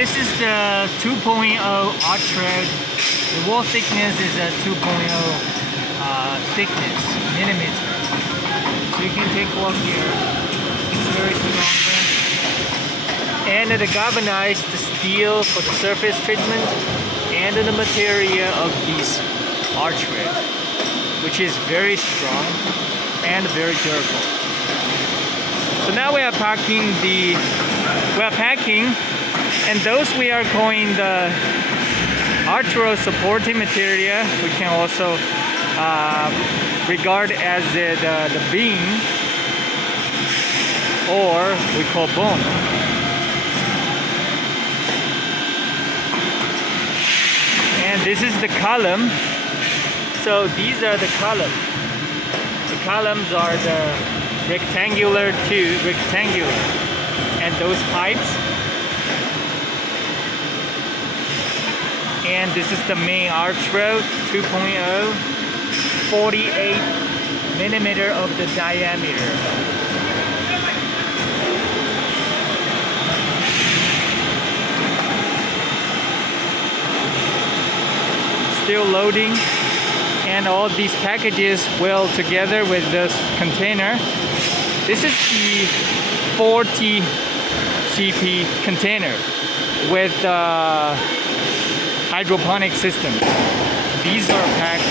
This is the 2.0 arch road. The wall thickness is a 2.0 thickness millimeter. So you can take a look here. It's very strong. And the galvanized steel for the surface treatment, and the material of these arch rail, which is very strong and very durable. So now we are packing, and those we are calling the arch rail supporting material. We can also regard as the beam, or we call bone. And this is the column. So these are the columns. The columns are the rectangular, and those pipes. And this is the main arch road, 2.0, 48 millimeter of the diameter. Still loading, and all these packages well together with this container. This is the 40 GP container with hydroponic system. These are packed